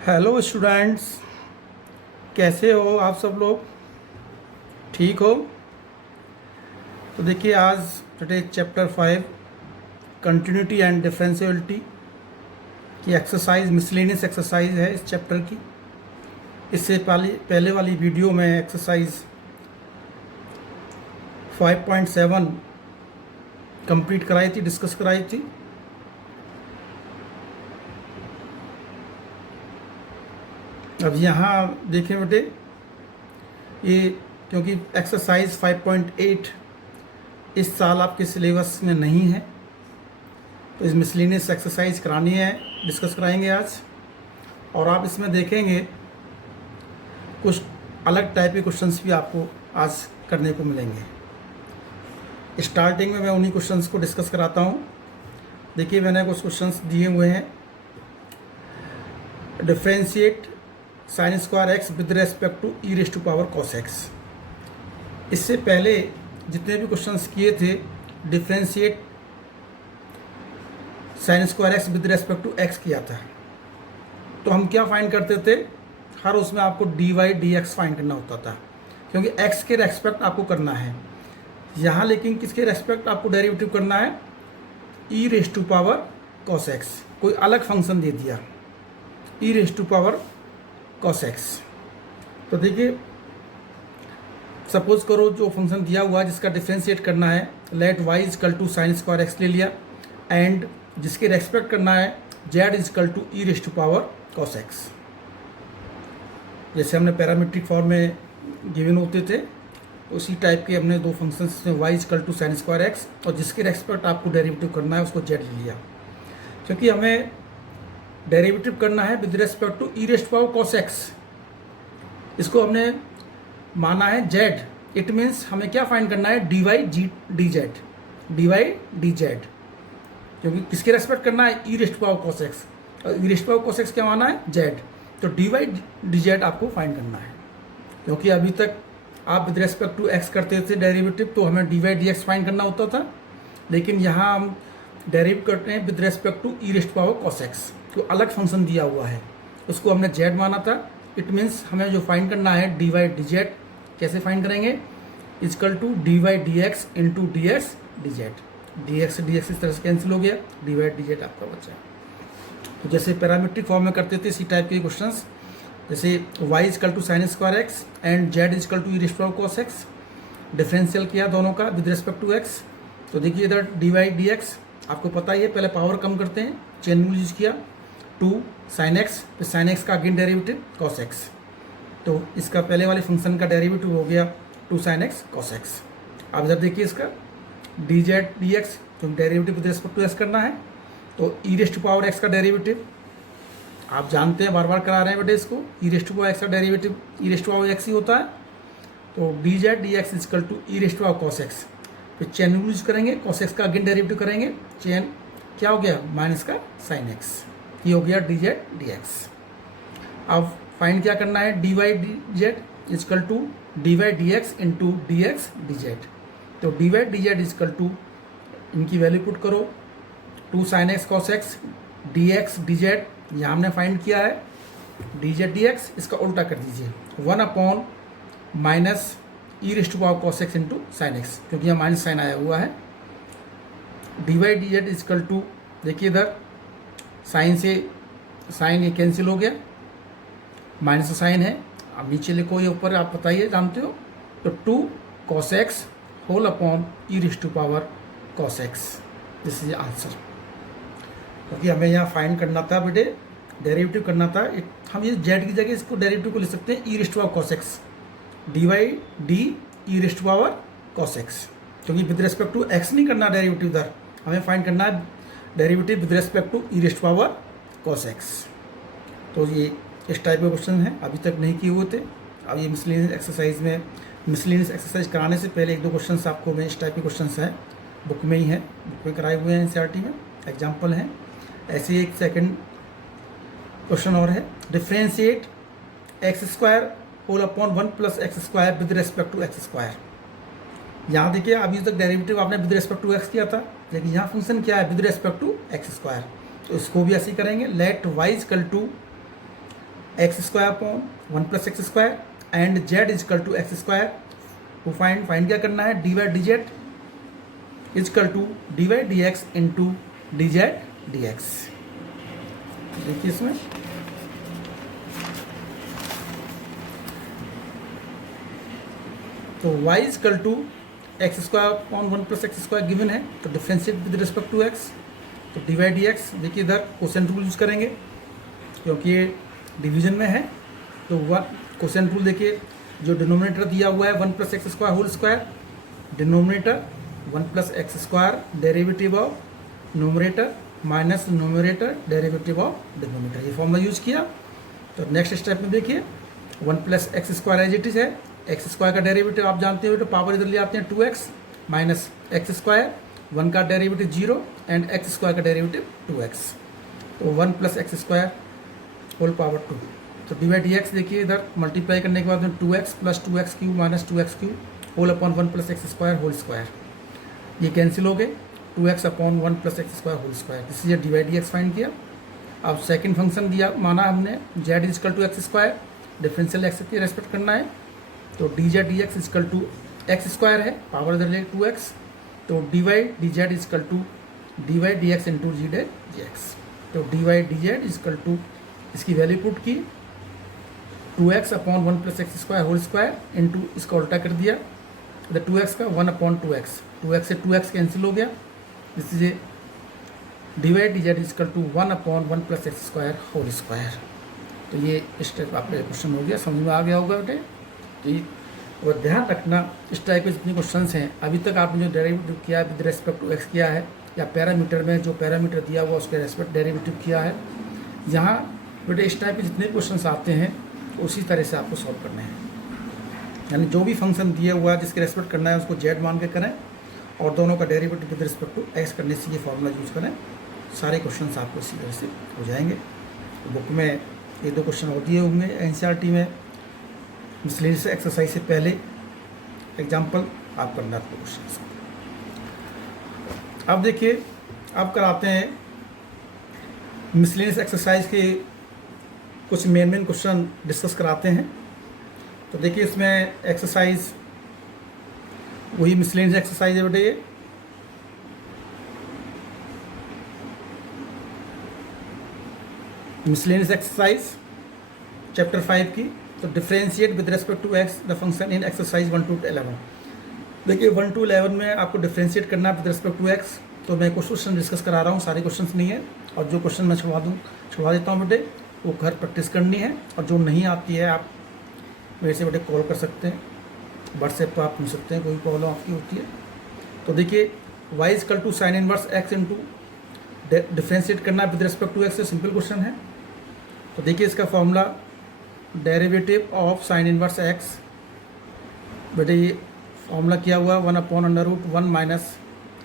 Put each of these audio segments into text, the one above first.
Hello students, कैसे हो आप सब लोग? ठीक हो? तो देखिए, आज टुडे चैप्टर 5 कंटिन्यूटी एंड डिफरेंशियलिटी की एक्सरसाइज, मिसलेनियस एक्सरसाइज है इस चैप्टर की। इससे पहले वाली वीडियो में एक्सरसाइज 5.7 कंप्लीट कराई थी, डिस्कस कराई थी। अब यहाँ देखें बेटे, ये क्योंकि एक्सरसाइज 5.8 इस साल आपके सिलेबस में नहीं है, तो इस मिसलेनियस एक्सरसाइज करानी है, डिस्कस कराएंगे आज। और आप इसमें देखेंगे कुछ अलग टाइप के क्वेश्चंस भी आपको आज करने को मिलेंगे। स्टार्टिंग में मैं उन्हीं क्वेश्चंस को डिस्कस कराता हूँ। देखिए, मैंने कुछ क्वेश्चंस दिए हुए हैं। Differentiate sine square x with respect to e raise to power cos x. इससे पहले जितने भी क्वेश्चंस किए थे, differentiate sine square x with respect to x किया था, तो हम क्या फाइंड करते थे? हर उसमें आपको d y d x find करना होता था, क्योंकि एक्स के रेस्पेक्ट आपको करना है। यहाँ लेकिन किसके रेस्पेक्ट आपको डेरिवेटिव करना है? E raise to power cos x. कोई अलग फंक्शन दे दिया, e raise to power cos x. तो देखिए, सपोज करो जो फंक्शन दिया हुआ है जिसका डिफ्रेंशिएट करना है, let y is equal to sine square x ले लिया, एंड जिसके रेस्पेक्ट करना है z is equal to e raise to power cos x. जैसे हमने पैरामीट्रिक फॉर्म में गिवन होते थे, उसी टाइप के हमने दो फंक्शंस में y is equal to sine square x और जिसके रेस्पेक्ट आपको डेरिवेटिव करना है उसको जेड ले लिया। क्योंकि हमें डेरिवेटिव करना है with respect to e raise to power cos x, इसको हमने माना है जेड। इट मीन्स हमें क्या फाइंड करना है? D y d z, d y d z. क्योंकि किसके रेस्पेक्ट करना है? E raise to power cos x, और e raise to power cos x क्या माना है? जेड। तो डी वाई डी जेड आपको फाइंड करना है। क्योंकि अभी तक आप विद रेस्पेक्ट टू एक्स करते थे डेरिवेटिव, तो हमें d y d x find करना होता था। लेकिन यहाँ हम डेरिव करते हैं with respect to e raise to power cos x, तो अलग फंक्शन दिया हुआ है, उसको हमने जेड माना था। इट मीन्स हमें जो फाइंड करना है डी वाई डी जेड, कैसे फाइंड करेंगे? Is equal to d y d x into d x d z. D x इस तरह से कैंसिल हो गया, डी वाई डी जेड आपका बचा। तो जैसे पैरामीट्रिक फॉर्म में करते थे इसी टाइप के क्वेश्चंस, जैसे y is equal to sine square x and z is equal to e raise to power cos x, differential किया दोनों का विद रिस्पेक्ट टू x। तो देखिए इधर डी वाई डी एक्स आपको पता ही है, पहले पावर कम करते हैं, चेन रूल यूज किया, 2 साइन एक्स, फिर साइन एक्स का अगेन डेरिवेटिव कॉस एक्स। तो इसका पहले वाले फंक्शन का डेरिवेटिव हो गया 2 साइन एक्स कॉस एक्स। अब जब देखिए इसका डी जेड डी एक्स, क्योंकि derivative with respect to x करना है, तो e raise to power x का डेरिवेटिव आप जानते हैं, बार बार करा रहे हैं बेटे इसको। E raise to power x का derivative e raise to power x ही होता है। तो d z d x is equal to e raise to power cos x, फिर चेन रूल यूज करेंगे, कॉस एक्स का अगेन डेरिवेटिव करेंगे, चेन क्या हो गया? माइनस का साइन एक्स, ये हो गया डी जेड डी एक्स। अब फाइंड क्या करना है? D y d z is equal to d y d x into d x d z. तो d y d z is equal to, इनकी वैल्यू पुट करो, 2 sine x cos x d x d z, यहाँ हमने find किया है D z d x, इसका उल्टा कर दीजिए, 1 upon minus e raise to power cos x into sine x, क्योंकि यहाँ माइनस साइन आया हुआ है। D y d z is equal to, देखिए इधर साइन से साइन ये कैंसिल हो गया, माइनस साइन है, अब नीचे लिखो, ये ऊपर आप बताइए, जानते हो। तो 2 cos x whole upon e raise to power cos x, this is answer. क्योंकि हमें यहाँ फाइंड करना था बेटे, डेरिवेटिव करना था। हम ये जेड की जगह इसको डेरिवेटिव को लिख सकते हैं e raise to power cos x, d y d e raise to power cos x, क्योंकि विद रिस्पेक्ट टू एक्स नहीं करना डेरिवेटिव इधर, हमें फाइंड करना है derivative with respect to e raise to power cos x. तो ये इस टाइप के क्वेश्चन हैं, अभी तक नहीं किए हुए थे। अब ये मिसलेनियस एक्सरसाइज में, मिसलेनियस एक्सरसाइज कराने से पहले 1-2 क्वेश्चन आपको मैं इस टाइप के क्वेश्चन हैं, बुक में ही है, बुक में कराए हुए हैं, एनसीईआरटी में एग्जाम्पल हैं। ऐसे ही एक सेकंड क्वेश्चन और है, differentiate x square whole upon 1 plus x square with respect to x square. यहाँ देखिए अभी तक डेरिवेटिव आपने विद रिस्पेक्ट टू एक्स किया था, लेकिन यहाँ फंक्शन क्या है? With respect to x square. तो इसको भी ऐसे ही करेंगे, let y is equal to x square upon 1 plus x square and z is equal to x square. To find क्या करना है, d y d z is equal to d y d x into d z d x. देखिए इसमें तो y is equal to x square upon 1 plus x square given है, तो differentiate with respect to x, तो d y d x. देखिए इधर quotient rule use करेंगे क्योंकि ये डिवीजन में है, तो कोसेंट रूल देखिए जो डिनोमिनेटर दिया हुआ है 1 plus x square whole square, denominator 1 plus x square derivative of numerator minus numerator derivative of denominator, ये फॉर्मूला यूज किया। तो नेक्स्ट स्टेप में देखिए 1 plus x square as it is है, एक्स स्क्वायर का डेरिवेटिव आप जानते हो, तो पावर इधर ले आते हैं 2x माइनस एक्स स्क्वायर, 1 का डेरिवेटिव 0 एंड एक्स स्क्वायर का डेरिवेटिव 2x, तो 1 plus x square whole power 2। तो डी वाई डी एक्स देखिए इधर मल्टीप्लाई करने के बाद में 2x plus 2x q minus 2x q whole upon 1 plus x square whole square, ये कैंसिल हो गए, 2x upon 1 plus x square whole square, इसलिए d y d x find किया। अब सेकंड फंक्शन दिया माना हमने z is equal to x square, differential x की रेस्पेक्ट करना है, तो d z d x is equal to x square है, पावर इधर ले 2x, तो d y d z is equal to d y d x into जी डेड डी एक्स, तो d y d z is equal to इसकी वैल्यू पुट की 2x upon 1 plus x square whole square into इसका उल्टा कर दिया, तो 2x का 1 अपॉन 2x से 2x कैंसिल हो गया, इसलिए d y d z is equal to 1 upon 1 plus x square whole square. तो ये स्टेप आपका क्वेश्चन हो गया, समझ में आ गया होगा बेटे। तो और ध्यान रखना इस टाइप के जितने क्वेश्चन हैं अभी तक आपने जो डेरिवेटिव किया विद रेस्पेक्ट टू एक्स किया है, या पैरामीटर में जो पैरामीटर दिया हुआ उसके रेस्पेक्ट डेरिवेटिव किया है, यहाँ बेटे इस टाइप के जितने क्वेश्चन आते हैं उसी तरह से आपको सॉल्व करने हैं, यानी जो भी फंक्शन दिया हुआ है जिसके रेस्पेक्ट करना है उसको जेड मान के करें और दोनों का derivative with respect to x करने से ये फॉर्मूला यूज़ करें, सारे क्वेश्चन आपको इसी तरह से हो जाएंगे। बुक में ये 2 क्वेश्चन और दिए होंगे एनसीईआरटी में, मिसलेनियस एक्सरसाइज से पहले एग्जाम्पल आप करना आपको क्वेश्चन। अब देखिए अब कराते हैं मिसलेनियस एक्सरसाइज के कुछ मेन क्वेश्चन डिस्कस कराते हैं। तो देखिए इसमें एक्सरसाइज वही मिसलेनियस एक्सरसाइज है बेटे, ये मिसलेनियस एक्सरसाइज चैप्टर 5 की, तो differentiate with respect to x the function in exercise 1 to 11। देखिए 1 to 11 में आपको डिफरेंशिएट करना है विद रेस्पेक्ट टू एक्स, तो मैं कुछ क्वेश्चन डिस्कस करा रहा हूँ, सारे क्वेश्चन नहीं है, और जो क्वेश्चन मैं छुड़वा देता हूँ बेटे वो घर प्रैक्टिस करनी है, और जो नहीं आती है आप मेरे से बेटे कॉल कर सकते हैं, व्हाट्सएप पर आप पूछ सकते हैं, कोई प्रॉब्लम आपकी होती है। तो देखिए y is equal to sine inverse x into differentiate करना विद रेस्पेक्ट टू एक्स, से सिंपल क्वेश्चन है। तो देखिए इसका formula derivative of sine inverse x, बेटे ये फॉर्मूला किया हुआ 1 upon under root 1 minus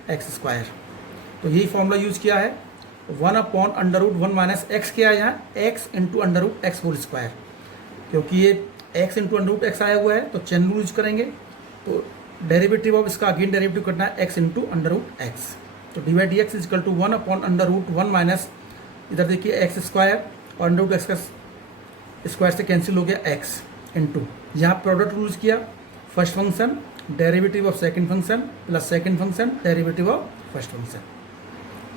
x square, तो यही फॉर्मूला यूज़ किया है 1 upon under root 1 minus x किया है यहाँ x into under root x whole square, क्योंकि ये x into under root x आया हुआ है तो चेन रूल यूज करेंगे, तो डेरिवेटिव ऑफ इसका अगेन डेरिवेटिव करना है x into under root x, तो d y d x is equal to 1 upon under root 1 minus इधर देखिए एक्स स्क्वायर और अंडर रूट एक्स का स्क्वायर से कैंसिल हो गया एक्स इंटू, यहाँ प्रोडक्ट यूज किया, first function derivative of second function plus second function derivative of first function.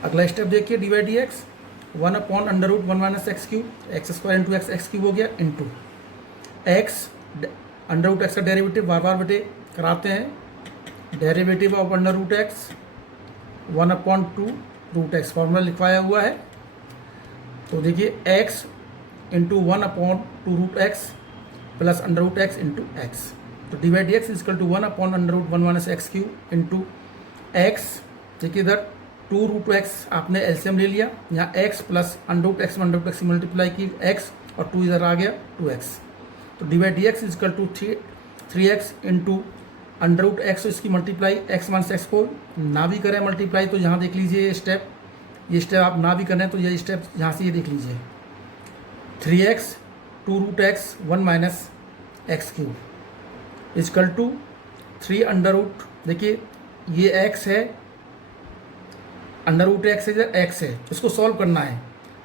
अगला स्टेप देखिए d y d x 1 upon under root 1 minus x cube, x square into x cube हो गया into x under root x का derivative बार बार बेटे कराते हैं, derivative of under root x 1 upon 2 root x formula लिखवाया हुआ है, तो देखिए x into 1 upon 2 root x plus under root x into x, तो d y d x is equal to 1 upon under root 1 minus x cube into x, देखिए इधर 2 root x आपने LCM ले लिया, यहाँ x plus under root x multiply की x और 2 इधर आ गया 2x, तो d y d x is equal to 3x into under root x, इसकी मल्टीप्लाई एक्स माइनस एक्स को ना भी करें मल्टीप्लाई, तो यहाँ देख लीजिए ये स्टेप आप ना भी करें तो ये स्टेप यहाँ से ये देख लीजिए 3x 2 root x 1 minus x cube is equal to 3 under root, देखिए ये x है अंडर रूट एक्स है, x है, इसको सॉल्व करना है,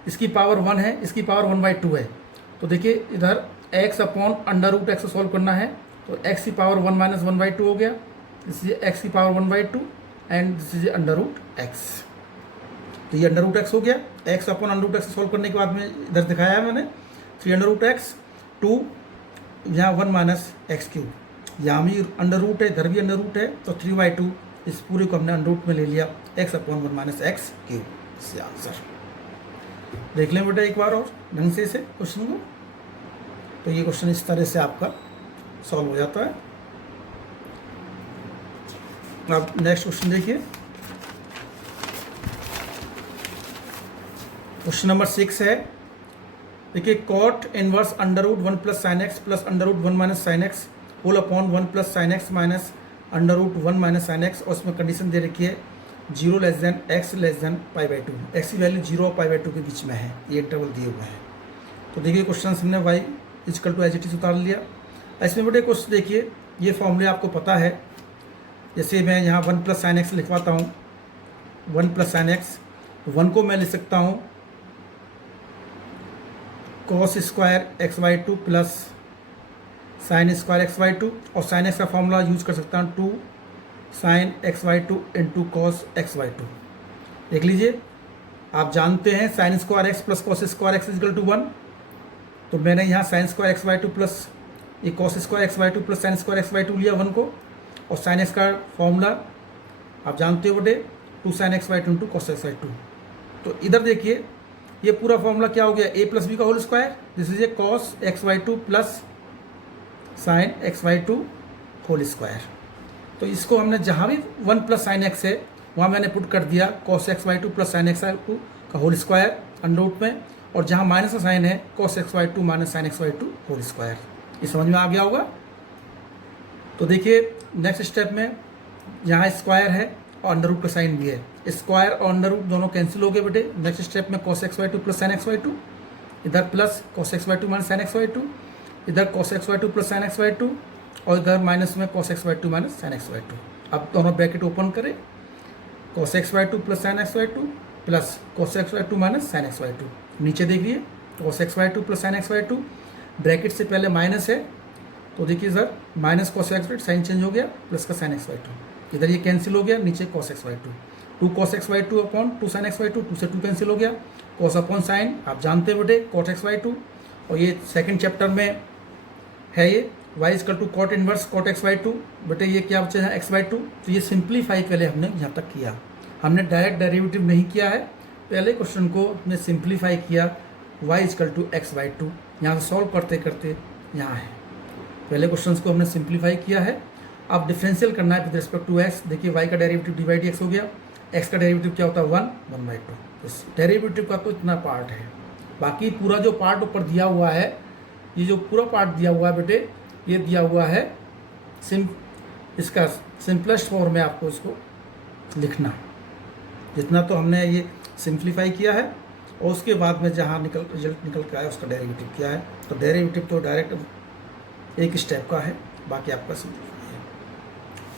इसकी पावर 1 है, इसकी पावर 1/2 है, तो देखिए इधर x upon under root x solve करना है, तो x की पावर 1 माइनस 1/2 हो गया, दिस इज x की power 1/2 and this is under root x. तो ये अंडर रूट एक्स हो गया, x upon under root x solve करने के बाद में इधर दिखाया है मैंने 3 अंडर रूट एक्स, 2 यहाँ 1 माइनस एक्स क्यूब, यहाँ भी अंडर रूट है, इधर भी अंडर रूट है, तो 3/2 इस पूरे को हमने अंडर रूट में ले लिया, x अपॉन 1 माइनस एक्स क्यूब। इससे आंसर देख लें बेटा एक बार और ढंग से इसे क्वेश्चन को। तो ये क्वेश्चन इस तरह से आपका सॉल्व हो जाता है। अब नेक्स्ट क्वेश्चन देखिए, क्वेश्चन नंबर 6 है। देखिए cot inverse under root 1 plus sine x plus under root 1 minus sine x whole upon 1 plus sine x minus under root 1 minus sine x, और उसमें कंडीशन दे रखी है 0 less than x less than π/2, x की value 0 और π/2 के बीच में है, ये इंटरवल दिए हुए हैं। तो देखिए क्वेश्चन हमने y equal to as it is उतार लिया। इसमें बड़े क्वेश्चन देखिए, ये फॉर्मूले आपको पता है, जैसे मैं यहाँ 1 प्लस साइन एक्स लिखवाता हूँ, 1 प्लस साइन एक्स, 1 को मैं लिख सकता हूँ cos square x/2 plus sine square x/2, और साइन एक्स का फॉर्मूला यूज कर सकता हूँ 2 sign x/2 into cos x/2। देख लीजिए, आप जानते हैं sine square x plus cos square x equal to 1, तो मैंने यहाँ साइन स्क्वायर x/2 प्लस ये cos square x/2 plus sine square x/2 लिया 1 को, और साइन एक्स का फॉर्मूला आप जानते हो बटे 2 sign x/2 into cos x/2। तो इधर देखिए ये पूरा फॉर्मूला क्या हो गया, a प्लस बी का whole square, this is a cos x/2 plus sine x/2 whole square. तो इसको हमने जहाँ भी 1 प्लस साइन एक्स है वहाँ मैंने पुट कर दिया cos x/2 plus sine x/2 का होल स्क्वायर अंडर रूट में, और जहाँ माइनस का साइन है cos x/2 minus sine x/2 whole square. ये समझ में आ गया होगा। तो देखिए नेक्स्ट स्टेप में यहाँ स्क्वायर है और अंडर रूट का साइन भी है, स्क्वायर और अंडर रूट दोनों कैंसिल हो गए बेटे। नेक्स्ट स्टेप में cos x/2 plus sine x/2, इधर plus cos x/2 minus sine x/2, इधर cos x/2 plus sine x/2, और इधर माइनस में cos x/2 minus sine x/2। अब दोनों ब्रैकेट ओपन करें, cos x/2 plus sine x/2 plus cos x/2 minus sine x/2। नीचे देखिए cos x/2 plus sine x/2, bracket से पहले माइनस है, तो देखिए इधर minus cos x/2 sign change हो गया प्लस का साइन x/2, इधर ये कैंसिल हो गया, नीचे cos x/2, 2 cos x/2 upon 2 sign x/2, 2 से 2 कैंसिल हो गया, cos अपॉन साइन आप जानते हैं बेटे cot x/2, और ये सेकंड चैप्टर में है ये y equal to cot inverse cot x/2, बेटे ये क्या बचा है x/2। तो ये सिंप्लीफाई पहले हमने यहाँ तक किया, हमने डायरेक्ट डेरिवेटिव नहीं किया है, पहले क्वेश्चन को हमने सिंप्लीफाई किया y इक्वल टू x/2, यहाँ से सॉल्व करते करते यहाँ है, पहले क्वेश्चन को हमने सिंप्लीफाई किया है। अब डिफरेंशियल करना है विद रिस्पेक्ट टू x। देखिए y का डेरिवेटिव dy/dx हो गया, x का डेरिवेटिव क्या होता है 1/2। इस डेरिवेटिव का तो इतना पार्ट है, बाकी पूरा जो पार्ट ऊपर दिया हुआ है, ये जो पूरा पार्ट दिया हुआ है बेटे, ये दिया हुआ है इसका सिंपलेस्ट फॉर्म में आपको इसको लिखना, जितना तो हमने ये सिंप्लीफाई किया है, और उसके बाद में जहाँ रिजल्ट निकल के आया उसका डेरिवेटिव क्या है। तो डेरिवेटिव तो डायरेक्ट एक स्टेप का है, बाकी आपका सिंप्लीफाई है।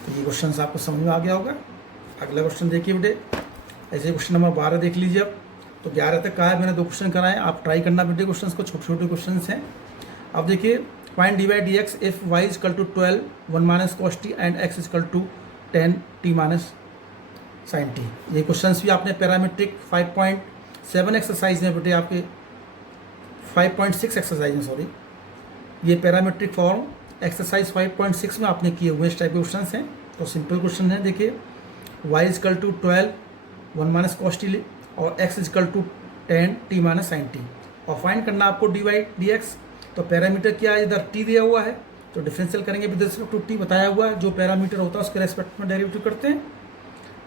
तो ये क्वेश्चन आपको समझ में आ गया होगा। अगला क्वेश्चन देखिए बेटे, ऐसे क्वेश्चन नंबर 12 देख लीजिए। अब तो 11 तक का है, मैंने 2 क्वेश्चन कराए, आप ट्राई करना बेटे क्वेश्चन को, छोटे छोटे क्वेश्चन हैं। अब देखिए find dy/dx if y equal to 12 1 minus cos t and x equal to 10 t minus sine t। ये क्वेश्चंस भी आपने पैरामीट्रिक 5.7 एक्सरसाइज में बेटे, आपके 5.6 एक्सरसाइज में, सॉरी, ये पैरामीट्रिक फॉर्म एक्सरसाइज 5.6 में आपने किए हुए इस टाइप के क्वेश्चन हैं। तो सिंपल क्वेश्चन है, देखिए y equal to 12 1 minus cos t और x equal to 10 t minus sine t, और फाइंड करना आपको dy/dx। तो पैरामीटर क्या है, इधर t दिया हुआ है, तो डिफरेंशियल करेंगे विद रिस्पेक्ट टू t, बताया हुआ है जो पैरामीटर होता है उसके रेस्पेक्ट में डेरिवेटिव करते हैं।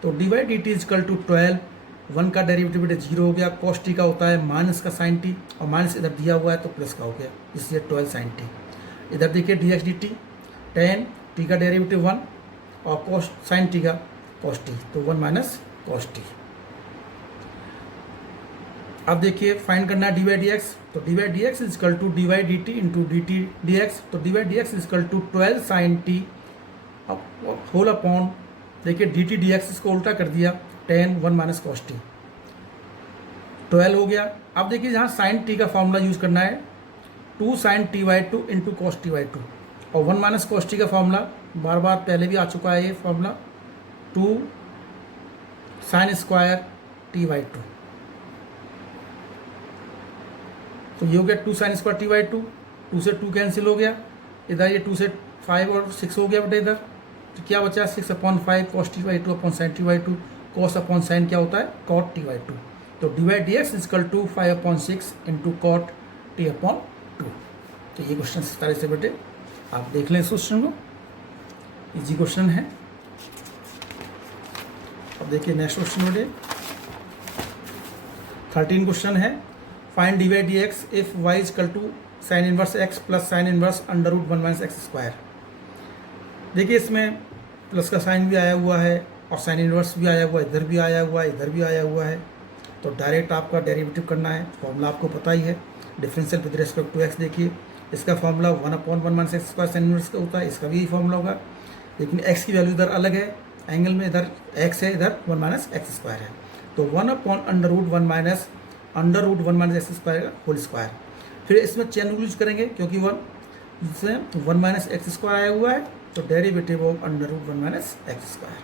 तो dy/dt इक्वल टू 12, 1 का डेरिवेटिव बेटे 0 हो गया, cos t का होता है माइनस का साइन t, और माइनस इधर दिया हुआ है तो प्लस का हो गया, इसलिए 12 साइन t। इधर देखिए dx/dt 10 t का डेरिवेटिव 1 और cos साइन t का cos t, तो 1 माइनस cos t। अब देखिए फाइंड करना है dy/dx। तो dy/dx is equal to dy/dt into dt/dx। तो dy/dx is equal to 12 sine t whole upon, देखिए dt/dx इसको उल्टा कर दिया, 10 1 माइनस cos t, 12 हो गया। अब देखिए जहाँ साइन t का फॉर्मूला यूज़ करना है, 2 sin t by 2 into cos t by 2, और 1 माइनस कॉस टी का फॉर्मूला बार बार पहले भी आ चुका है, ये formula 2 sin square T by 2। तो ये हो गया 2 sin स्क्वायर टी बाई 2, 2 से 2 कैंसिल हो गया, इधर ये 2 से 5 और 6 हो गया बेटा इधर, तो क्या बचा 6/5 cos t by 2 upon sine t by 2, cos upon sine क्या होता है कॉट टी बाई 2, तो d by d x is equal to 5/6 into cot t upon 2। तो ये क्वेश्चन इस तरह से बेटे आप देख लें इस क्वेश्चन को, इजी क्वेश्चन है। अब देखिए नेक्स्ट क्वेश्चन बेटे 13 क्वेश्चन है, find d by d x if y is equal to sine inverse x plus sine inverse under root 1 minus x square. देखिए इसमें प्लस का साइन भी आया हुआ है और साइन इनवर्स भी आया हुआ है, इधर भी आया हुआ है, इधर भी आया हुआ है, तो डायरेक्ट आपका डेरिवेटिव करना है। फॉर्मूला आपको पता ही है, differential with respect to x. देखिए इसका formula 1/1 minus x square sine inverse का होता है, इसका भी यही फॉर्मूला होगा, लेकिन एक्स की वैल्यू इधर अलग है एंगल में, इधर एक्स है, इधर 1 माइनस एक्स स्क्वायर है, तो 1/√1 minus √1 minus x square whole square. फिर इसमें चेन रूल यूज करेंगे क्योंकि 1 माइनस एक्स स्क्वायर आया हुआ है, तो derivative of √1 minus x square.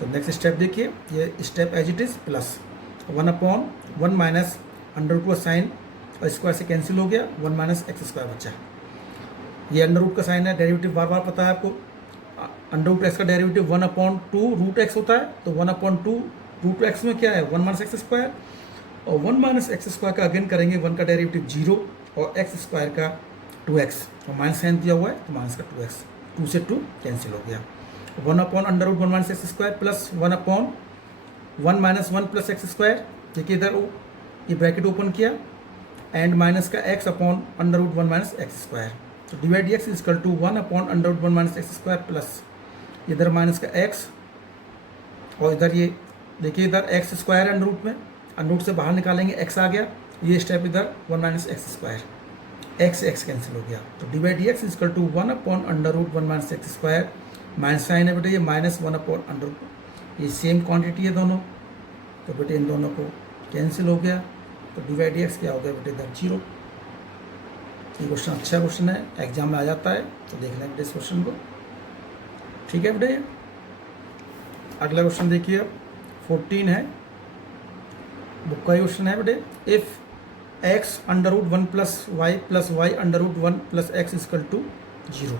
तो नेक्स्ट स्टेप देखिए, ये step as it is, plus 1/1 minus √2 sine और स्क्वायर से कैंसिल हो गया, 1 माइनस एक्स स्क्वायर बचा। ये अंडर रूट का साइन है, डेरिवेटिव बार बार पता है आपको, √x का डेरिवेटिव 1/2 √x होता है, तो 1/2 √x में क्या है 1 माइनस एक्स स्क्वायर, और 1 माइनस एक्स स्क्वायर का अगेन करेंगे 1 का डेरिवेटिव 0 और एक्स स्क्वायर का 2x, और माइनस साइन दिया हुआ है तो माइनस का 2x, 2 से 2 कैंसिल हो गया, 1/√1 minus x square plus 1/1 minus 1 plus x square. देखिए इधर ये ब्रैकेट ओपन किया एंड माइनस का x अपॉन √1 माइनस एक्स स्क्वायर, तो divide d x is equal to 1/√1 minus x square plus इधर माइनस का x, और इधर ये देखिए इधर एक्स स्क्वायर है अंडर रूट में, अंडर रूट से बाहर निकालेंगे x आ गया, ये स्टेप इधर 1 minus x square, x cancel हो गया, तो divide d x is equal to 1/√1 minus x square, minus sine है बेटे ये माइनस 1/√, ये सेम क्वांटिटी है दोनों, तो बेटे इन दोनों को कैंसिल हो गया, तो डिवाइड डी एक्स क्या हो गया बेटे इधर 0। ये क्वेश्चन अच्छा क्वेश्चन है, एग्जाम में आ जाता है, तो देख लें बेटे इस क्वेश्चन को, ठीक है बेटे। अगला क्वेश्चन देखिए 14 है, बुक का क्वेश्चन है बेटे, if x √1 plus y √1 plus x equal to 0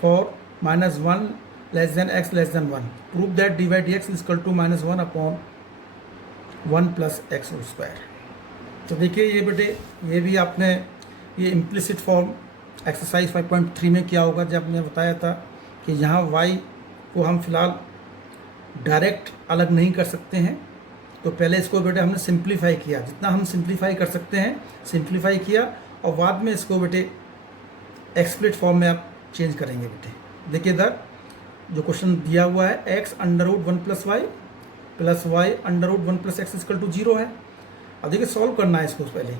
for -1 less than x less than 1, prove that d by d x is equal to -1/1 plus x whole square. तो देखिए ये बेटे ये भी आपने ये इम्प्लिसिट फॉर्म एक्सरसाइज 5.3 में किया होगा, जब मैंने बताया था कि यहाँ y को हम फिलहाल डायरेक्ट अलग नहीं कर सकते हैं, तो पहले इसको बेटे हमने सिंप्लीफाई किया, जितना हम सिंप्लीफाई कर सकते हैं सिंप्लीफाई किया, और बाद में इसको बेटे एक्सप्लिट फॉर्म में आप चेंज करेंगे बेटे। देखिए इधर जो क्वेश्चन दिया हुआ है x √1 plus y √1 plus x is equal to 0 है। अब देखिए सॉल्व करना है इसको, पहले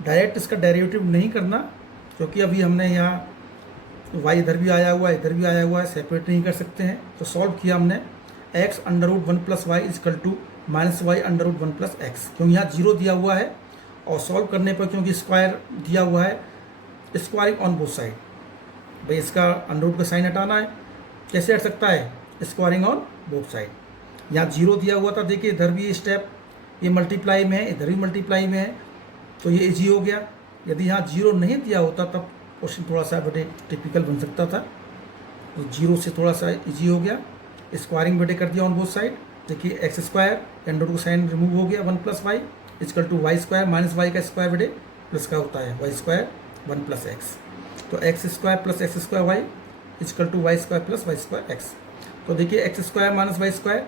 डायरेक्ट इसका डेरिवेटिव नहीं करना, क्योंकि अभी हमने यहाँ y इधर भी आया हुआ है, इधर भी आया हुआ है, सेपरेट नहीं कर सकते हैं, तो सॉल्व किया हमने x √1 plus y is equal to -y √1 plus x, क्योंकि यहाँ 0 दिया हुआ है, और सॉल्व करने पर क्योंकि स्क्वायर दिया हुआ है, स्क्वायरिंग ऑन बोथ साइड, भाई इसका अंडर का साइन हटाना है, कैसे हट सकता है स्क्वायरिंग ऑन बोथ साइड। यहाँ 0 दिया हुआ था, देखिए इधर भी स्टेप ये मल्टीप्लाई में है, इधर भी मल्टीप्लाई में है, तो ये इजी हो गया। यदि यहाँ 0 नहीं दिया होता तब क्वेश्चन थोड़ा सा बेटे टिपिकल बन सकता था, तो 0 से थोड़ा सा इजी हो गया, स्क्वायरिंग बेटे कर दिया ऑन बोथ साइड। देखिए एक्स स्क्वायर अंडर का साइन रिमूव हो गया, 1 plus y is equal to y square minus y का स्क्वायर बेटे प्लस का होता है वाई स्क्वायर 1 प्लस एक्स, तो x square plus x square y is equal to y square plus y square x. तो देखिए x square minus y square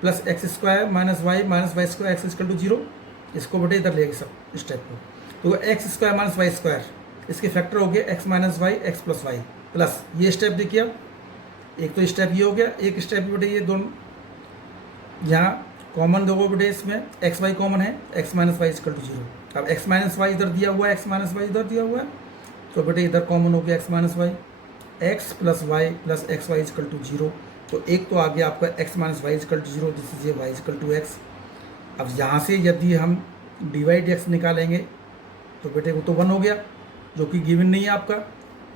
plus x square minus y square x is equal to 0, इसको बेटे इधर लेंगे सब step को, तो x square minus y square इसके फैक्टर हो गए x minus y x plus y plus ये स्टेप देखिए, अब एक तो स्टेप ये हो गया, एक स्टेप बेटे ये दोनों यहाँ कॉमन दोगे बेटे, इसमें एक्स वाई कॉमन है, x minus y is equal to 0। अब एक्स माइनस वाई इधर दिया हुआ है, एक्स माइनस वाई इधर दिया हुआ है, तो बेटे इधर कॉमन हो गया x minus y, x plus y plus x y is equal to 0, तो एक तो आ गया आपका x minus y is equal to 0, this is a y is equal to x. अब यहाँ से यदि हम डिवाइड एक्स निकालेंगे तो बेटे वो तो 1 हो गया, जो कि गिवन नहीं है आपका।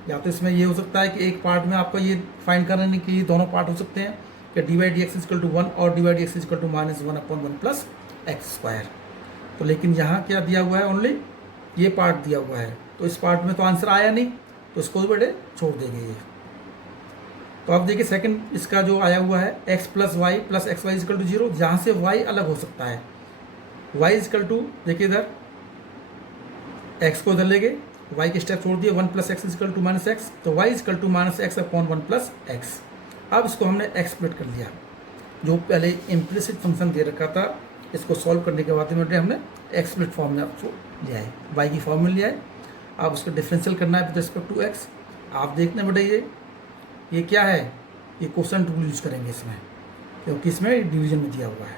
या तो इसमें ये हो सकता है कि एक पार्ट में आपका ये फाइंड करने के लिए दोनों पार्ट हो सकते हैं कि d y d x is equal to 1 और d y d x is equal to -1/1 plus x square. तो लेकिन यहाँ क्या दिया हुआ है, ओनली ये पार्ट दिया हुआ है, तो इस पार्ट में तो आंसर आया नहीं, तो इसको बेटे छोड़ देंगे ये। तो अब देखिए सेकंड इसका जो आया हुआ है x plus y plus x y is equal to 0, जहाँ से y अलग हो सकता है। y इजकल टू देखिए इधर x को इधर लेंगे, y के स्टेप छोड़ दिए, 1 plus x is equal to minus x, तो y is equal to -x/1 plus x. अब इसको हमने x स्प्लिट कर लिया, जो पहले इम्प्लिसिट फंक्शन दे रखा था, इसको सॉल्व करने के बाद में हमने x स्प्लिट फॉर्म में आपको लिया है, y की फॉर्म में लिया है। अब उसको डिफरेंशियल करना है विद रिस्पेक्ट टू x। आप देखने बेटे ये क्या है, ये क्वोशंट रूल यूज करेंगे इसमें, क्योंकि इसमें डिवीजन में दिया हुआ है।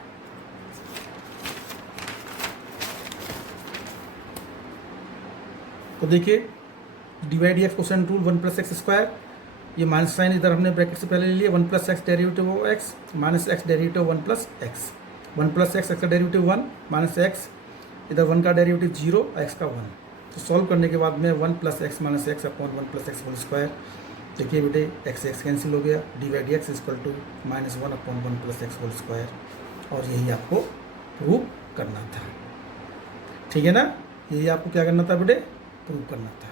तो देखिए divide d x quotient rule 1 plus x square, ये माइनस साइन इधर हमने ब्रैकेट से पहले ले लिया, 1 plus x derivative of x minus x derivative 1 plus x, 1 plus x का डेरिवेटिव 1 माइनस एक्स, इधर 1 का डेरिवेटिव 0, एक्स का 1। तो सॉल्व करने के बाद में 1 plus x minus x upon 1 plus x whole square. देखिए बेटे एक्स एक्स कैंसिल हो गया, d y d x is equal to -1/1 plus x whole square, और यही आपको प्रूव करना था। ठीक है ना, यही आपको क्या करना था बेटे, प्रूव करना था।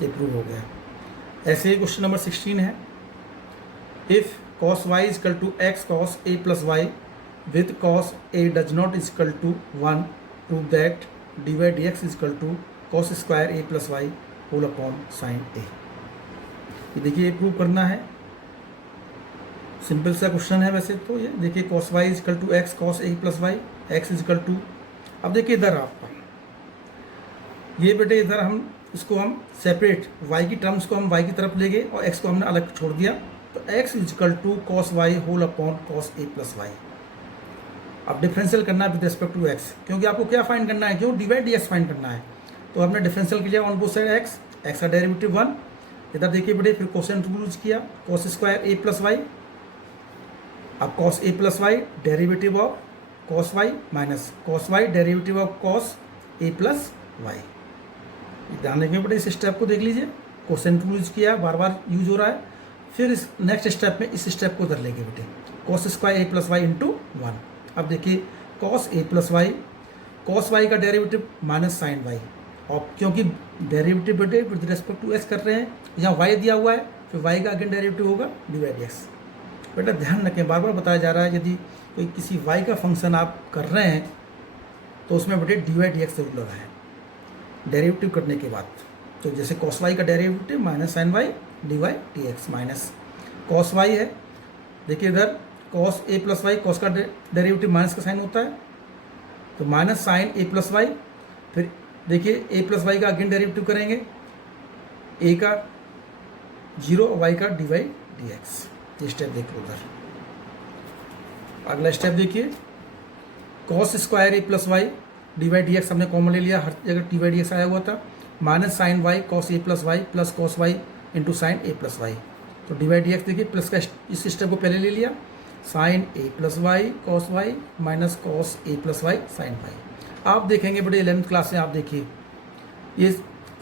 ये प्रूव हो गया। ऐसे ही क्वेश्चन नंबर 16 है, if cos y is equal to x cos a plus y with cos a does not equal to 1, prove that d y d x is equal to cos square a plus y whole upon sine a। ये देखिए ये prove करना है, simple सा question है वैसे तो। ये देखिए cos y is equal to x cos a plus y, x is equal to, अब देखिए इधर आपका ये बेटे इधर इसको हम सेपरेट y की टर्म्स को हम y की तरफ ले गए और x को हमने अलग छोड़ दिया, तो x equal to cos y whole upon cos a plus y. अब डिफरेंशियल करना है विद रिस्पेक्ट टू x, क्योंकि आपको क्या फाइंड करना है, क्यों डिवाइड डी एक्स फाइंड करना है। तो हमने डिफरेंशियल किया ऑन बोथ साइड x का डेरिवेटिव 1, इधर देखिए बेटे फिर क्वोशंट रूल यूज किया, cos square a plus y. अब cos a plus y derivative of cos y minus cos y derivative of cos a plus y. ध्यान रखेंगे बेटे, इस स्टेप को देख लीजिए, क्वोशंट रूल यूज किया, बार बार यूज हो रहा है। फिर इस नेक्स्ट स्टेप में इस स्टेप को उधर लेंगे बेटे, cos square a plus y into 1। अब देखिए cos a plus y, cos y का डेरिवेटिव माइनस साइन y, और क्योंकि डेरिवेटिव बेटे विद रिस्पेक्ट टू एक्स कर रहे हैं, यहाँ y दिया हुआ है, फिर y का अगेन डेरिवेटिव होगा डिवाइड एक्स। बेटा ध्यान रखें, बार बार बताया जा रहा है, यदि कोई किसी y का फंक्शन आप कर रहे हैं तो उसमें बेटे डिवाइड एक्स जरूर लगाएं डेरिवेटिव करने के बाद। तो जैसे cos y का derivative minus sine y d y d x minus cos y है, देखिए इधर cos a plus y, cos का डेरिवेटिव माइनस का साइन होता है, तो minus sine a plus y. फिर देखिए a प्लस वाई का अगेन डेरिवेटिव करेंगे, a का 0 y का डी वाई डी एक्स। ये स्टेप देख लो उधर। अगला स्टेप देखिए, cos square a plus y d y d x हमने कॉमन ले लिया, हर जगह डी वाई डी एक्स आया हुआ था, minus sine y cos a plus y plus cos y into sine a plus y. तो डी वाई डी एक्स देखिए plus का इस स्टेप को पहले ले लिया, sine a plus y cos y minus cos a plus y sine y। आप देखेंगे बड़े 11th क्लास में, आप देखिए ये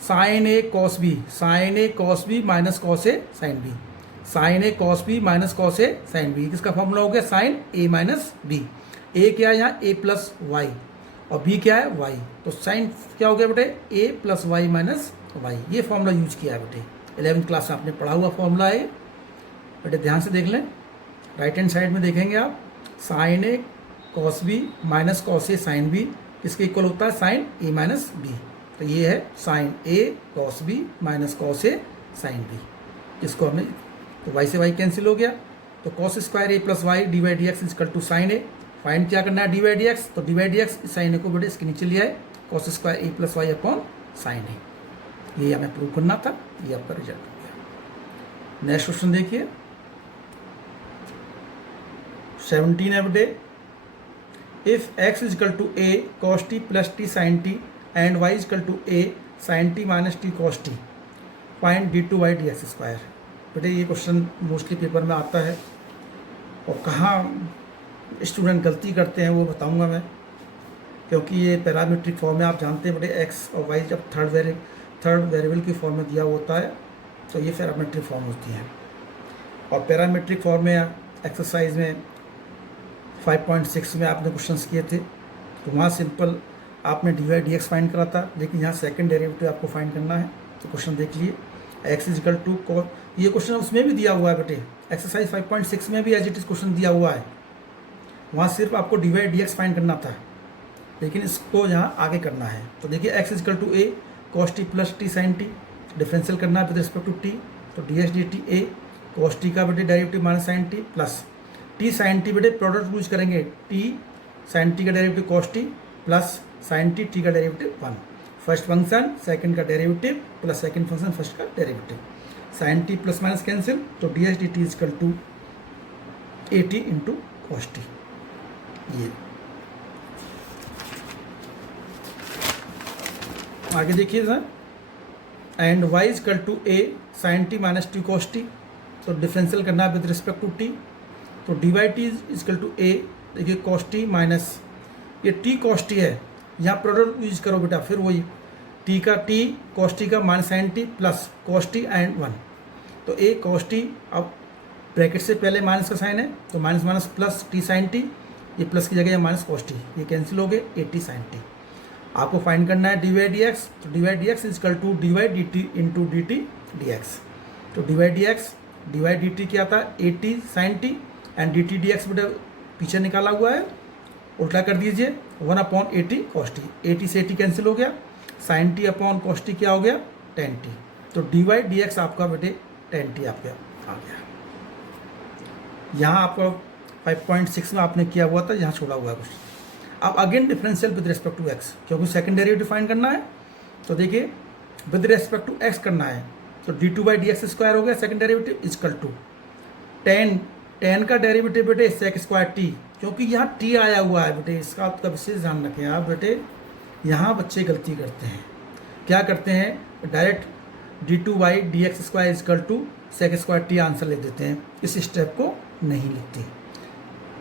sine a cos b, sine a cos b minus cos a sine b, sine a cos b minus cos a sine b, किसका formula हो गया sine a minus b। a क्या है यहाँ a प्लस वाई और b क्या है y, तो साइन क्या हो गया बेटे a plus y minus y. ये फॉर्मूला यूज किया है बेटे, 11th क्लास में आपने पढ़ा हुआ फॉर्मूला है बेटे, ध्यान से देख लें। राइट हैंड साइड में देखेंगे आप, sine a cos b minus cos a sine b किसके इक्वल होता है साइन a माइनस b। तो ये है sine a cos b minus cos a sine b, जिसको हमने, तो y से y कैंसिल हो गया, तो cos square a plus y d y d x is equal to sine a। Find क्या करना है डी वाई डी एक्स, तो d y d x sine a को बेटे इसके नीचे लिया है, cos square a plus y upon sine a। ये हमें प्रूव करना था, ये आपका रिजल्ट हो गया। नेक्स्ट क्वेश्चन देखिए 17 है बेटे, if x equal to a cos t plus t sine t and y is equal to a sine t minus t cos t, find d two y d x square. बेटे ये question mostly paper में आता है, और कहाँ student गलती करते हैं वो बताऊंगा मैं, क्योंकि ये पैरामीट्रिक फॉर्म में आप जानते हैं बेटे x और y जब थर्ड थर्ड वेरिएबल की फॉर्म में दिया होता है, तो ये पैरामीट्रिक फॉर्म होती है। और पैरामीट्रिक फॉर्म में एक्सरसाइज में 5.6 में आपने क्वेश्चंस किए थे, तो वहाँ सिंपल आपने dy dx फाइंड करा था, लेकिन यहाँ सेकंड डेरिवेटिव आपको फाइंड करना है। तो क्वेश्चन देख लिए, x इजिकल टू cos, ये क्वेश्चन उसमें भी दिया हुआ है बेटे, एक्सरसाइज 5.6 में भी एज इट इज क्वेश्चन दिया हुआ है। वहाँ सिर्फ आपको dy dx फाइंड करना था, लेकिन इसको यहाँ आगे करना है। तो देखिए x equal to a cos t प्लस टी साइन टी, डिफरेंशियल करना है विद रिस्पेक्ट टू t, तो ds dt a cos t का बेटे derivative minus sine t plus t sine t, बेटे प्रोडक्ट यूज करेंगे, t साइन टी का derivative cos t plus sine t, t का derivative 1, first function second का derivative plus second function first का derivative, sine t plus minus cancel, तो ds dt equal to a t into cos t। ये आगे देखिए sir, and y is equal to a sine t minus t cos t, तो differential करना है with respect to t, तो dy t equal to a, देखिए cos t minus ये t cos t है, यहाँ प्रोडक्ट यूज करो बेटा, फिर वही t का t cos t का minus sine t plus cos t and 1, तो a cos t, अब ब्रैकेट से पहले माइनस का साइन है, तो minus minus plus t sine t, ये प्लस की जगह माइनस cos t, ये कैंसिल हो गए, a t साइन t। आपको फाइंड करना है dy dx, तो dy dx equal to dy dt into dt dx, तो dy dt क्या था, a t sine t and dt dx बेटा पीछे निकाला हुआ है, उल्टा कर दीजिए, 1 upon a t cos t, a t से टी कैंसिल हो गया, sine t upon cos t क्या हो गया, टेन टी, तो डी वाई डी एक्स आपका बेटे टेन टी आपका आ गया। यहाँ आपका 5.6 में आपने किया हुआ था, यहाँ छोड़ा हुआ है कुछ। अब again differential with respect to x, क्योंकि सेकंड डेरिवेटिव फाइंड करना है, तो देखिए विद रिस्पेक्ट टू एक्स करना है, तो d two by d x square हो गया second derivative is equal to tan का डेरिवेटिव बेटे सेक स्क्वायर टी, क्योंकि यहाँ टी आया हुआ है बेटे, इसका आपका विशेष ध्यान रखें आप बेटे। यहाँ बच्चे गलती करते हैं, क्या करते हैं, direct d two by d x square is equal to sec square t answer लिख देते हैं, इस स्टेप को नहीं लिखते।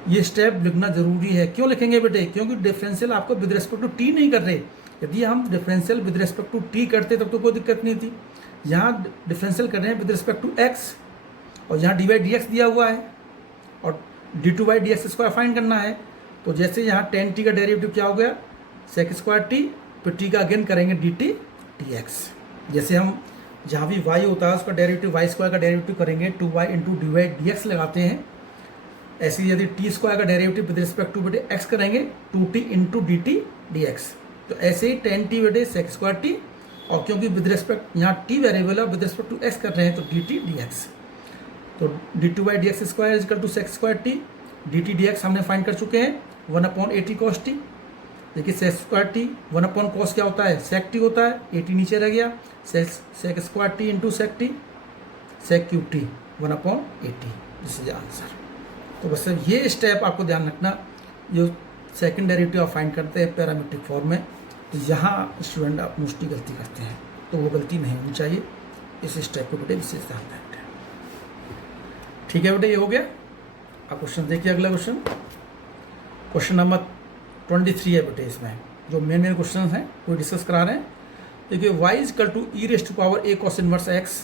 ये स्टेप लिखना जरूरी है, क्यों लिखेंगे बेटे, क्योंकि डिफरेंशियल आपको विद रिस्पेक्ट टू टी नहीं कर रहे। यदि हम differential with respect to t करते तब तो कोई दिक्कत नहीं थी, यहाँ डिफरेंशियल कर रहे हैं विद रिस्पेक्ट टू एक्स, और यहाँ डी बाई डी एक्स दिया हुआ है और D two by d x square find करना है। तो जैसे यहाँ टेन टी का डेरिवेटिव क्या हो गया, सेक स्क्वायर टी, फिर टी का अगेन करेंगे डी टी डी एक्स। जैसे हम जहाँ भी वाई होता है उसका डेरिवेटिव वाई स्क्वायर का डेरिवेटिव करेंगे, two y into d y d x लगाते हैं। ऐसे ही यदि टी स्क्वायर का डेरिवेटिव विद रिस्पेक्ट टू बेटे एक्स करेंगे, two t into d t d x. तो ऐसे ही टेन टी बेटे सेक स्क्वायर टी, और क्योंकि विद रिस्पेक्ट यहाँ टी वेरिएबल है विद रिस्पेक्ट टू एक्स कर रहे हैं, तो डी टी डी एक्स। तो d two by d x square is equal to sec square t, d t d x हमने फाइंड कर चुके हैं, 1 upon a t cos t. देखिए sec square t 1 upon cos क्या होता है, सेक टी होता है, ए टी नीचे रह गया, sec square t into sec t, sec cube t 1 upon a t, this is answer. तो बस ये स्टेप आपको ध्यान रखना, जो सेकंड डेरिवेटिव आप फाइंड करते हैं पैरामीट्रिक फॉर्म में, तो यहाँ स्टूडेंट आप मोस्टली गलती करते हैं, तो वो गलती नहीं होनी चाहिए। इस स्टेप को बेटे विशेष ध्यान रखें। ठीक है बेटे, ये हो गया। आप क्वेश्चन देखिए, अगला क्वेश्चन नंबर 23 है बेटे। इसमें जो मेन क्वेश्चन हैं वो डिस्कस करा रहे हैं। देखिए y is equal to e raised to power a cos inverse x,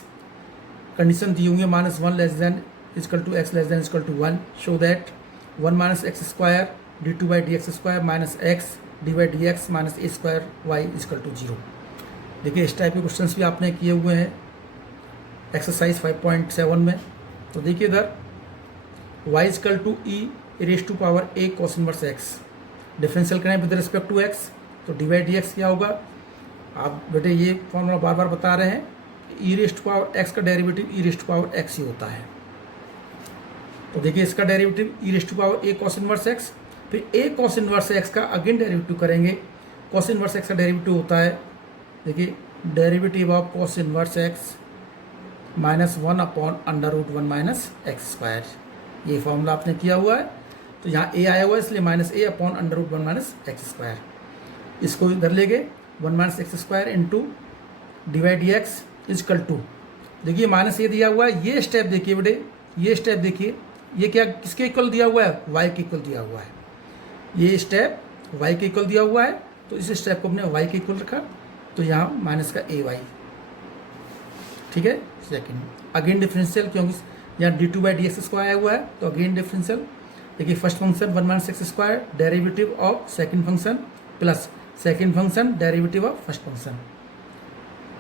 condition दी हुई है -1 less than equal to x less than equal to 1, show that 1 minus x square d two by d x square minus x d by d x minus a square y is equal to 0। देखिए इस type के question भी आपने किए हुए हैं exercise 5.7 में। तो देखिए इधर y is equal to e raise to power a cos inverse x, differential करें विद रिस्पेक्ट टू एक्स, तो डी बाई डी एक्स क्या होगा। आप बेटे ये फॉर्मूला बार बार बता रहे हैं, e raise to power x का derivative e raise to power x ही होता है। तो देखिए इसका derivative e raise to power a cos inverse x, फिर ए कॉस इनवर्स एक्स का अगेन डेरिवेटिव करेंगे। कॉस इनवर्स एक्स का डेरिवेटिव होता है, देखिए derivative of cos inverse x -1 upon √1 minus x square. ये फॉर्मूला आपने किया हुआ है, तो यहाँ ए आया हुआ है इसलिए -a upon √1 minus x square. इसको इधर ले गए 1 minus x square into d y d x is equal to, देखिए माइनस ए दिया हुआ है। ये स्टेप देखिए बेटे, ये स्टेप देखिए, ये क्या किसके इक्वल दिया हुआ है, वाई के इक्वल दिया हुआ है। ये स्टेप वाई के इक्वल दिया हुआ है, तो इस स्टेप को हमने वाई के इक्वल रखा, तो यहाँ माइनस का ए वाई ठीक है। सेकंड अगेन डिफरेंशियल, क्योंकि यहाँ D two by d x square आया हुआ है तो अगेन डिफरेंशियल। देखिए first function 1 minus x square derivative of second function plus second function derivative of first function.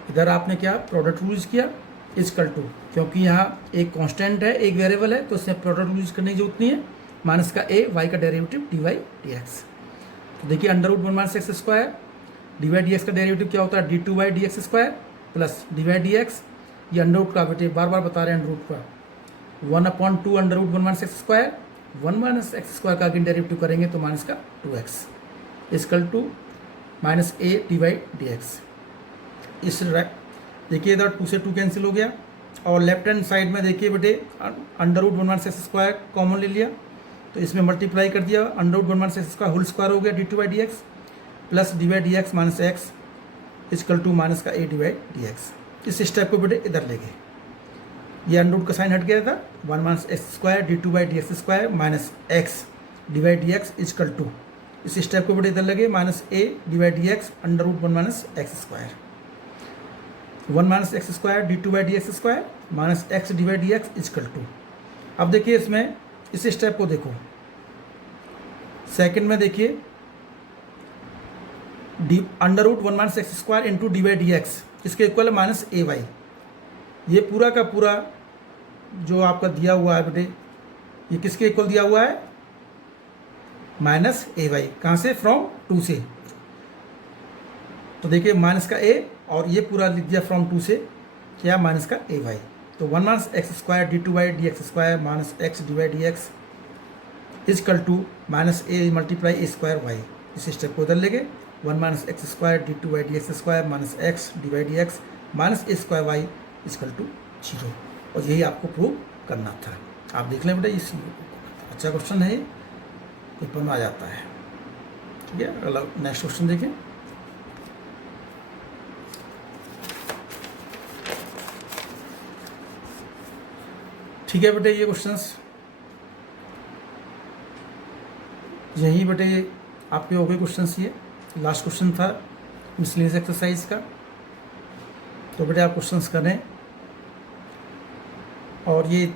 इधर आपने क्या प्रोडक्ट रूल यूज किया इजकल टू, क्योंकि यहाँ एक कांस्टेंट है एक वेरिएबल है तो इसमें प्रोडक्ट रूल यूज करने की जरूरत नहीं है। माइनस का ए वाई का derivative d y d x. तो देखिए under root 1 minus x square d y d x का डेरिवेटिव क्या होता है d two by d x square plus d y d x. ये अंडर रूट का बेटे बार बार बता रहे हैं अंडर रूट का 1/2 under root 1 minus x square 1 minus x square का अगेन डेरिवेटिव करेंगे तो माइनस का 2x is equal to minus a d y d x. इस देखिए इधर 2 से 2 कैंसिल हो गया और लेफ्ट हैंड साइड में देखिए बेटे under root 1 minus x square common ले लिया तो इसमें मल्टीप्लाई कर दिया under root 1 minus x square whole square हो गया d two by d x plus d y d x minus x is equal to minus का a d y d x. इस स्टेप को बेटे इधर ले गए, ये अंडर रूट का साइन हट गया था 1 minus x square d two by d x square minus x d y d x is equal to. इस स्टेप को बेटे इधर लगे minus a d y d x under root 1 minus x square 1 minus x square d two by d x square minus x d y d x is equal to. अब देखिए इसमें इस step को देखो सेकंड में देखिए d under root 1 minus x square into d y d x इसके equal है माइनस ए वाई। ये पूरा का पूरा जो आपका दिया हुआ है बेटे ये किसके इक्वल दिया हुआ है माइनस ए वाई। कहाँ से फ्रॉम 2 से। तो देखिए माइनस का ए और ये पूरा लिख दिया फ्रॉम 2 से क्या माइनस का ए वाई। तो 1 minus x square d two by d x square minus x d y d x is equal to minus a multiply a square y. इस स्टेप को उधर ले गए 1 minus x square d two by d x square minus x d y d x minus a square y is equal to 0। और यही आपको prove करना था। आप देख लें बेटा इस अच्छा क्वेश्चन है, पेपर में आ जाता है। ठीक है, अगला नेक्स्ट क्वेश्चन देखें। ठीक है बेटे ये क्वेश्चंस यही बेटे आपके हो गए क्वेश्चंस। ये लास्ट क्वेश्चन था मिसलेनियस एक्सरसाइज का। तो बेटे आप क्वेश्चंस करें और ये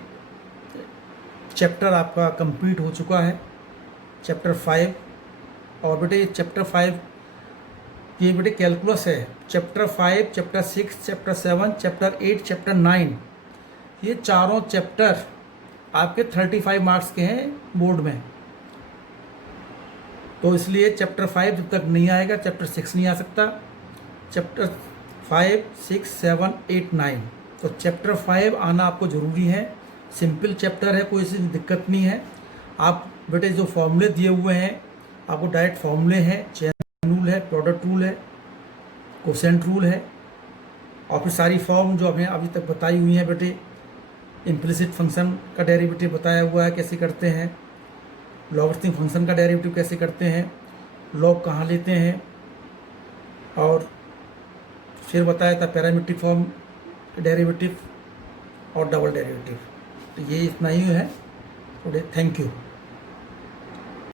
चैप्टर आपका कंप्लीट हो चुका है चैप्टर 5। और बेटे चैप्टर 5 ये बेटे कैलकुलस है। Chapter 5 chapter 6 chapter 7 chapter 8 chapter 9 ये चारों चैप्टर आपके 35 मार्क्स के हैं बोर्ड में। तो इसलिए चैप्टर 5 जब तक नहीं आएगा चैप्टर 6 नहीं आ सकता। चैप्टर 5 6 7 8 9 तो चैप्टर 5 आना आपको ज़रूरी है। सिंपल चैप्टर है, कोई सी दिक्कत नहीं है। आप बेटे जो फॉर्मूले दिए हुए हैं आपको डायरेक्ट फॉर्मूले हैं, चेन रूल है, प्रोडक्ट रूल है, कोसेंट रूल है और फिर सारी फॉर्म जो हमें अभी तक बताई हुई हैं बेटे। इम्प्लिसिट फंक्शन का डेरिवेटिव बताया हुआ है कैसे करते हैं, लॉगरिथमिक फंक्शन का डेरिवेटिव कैसे करते हैं, लॉग कहाँ लेते हैं, और फिर बताया था पैरामीट्रिक फॉर्म डेरिवेटिव और डबल डेरिवेटिव। तो ये इतना ही है। Thank you.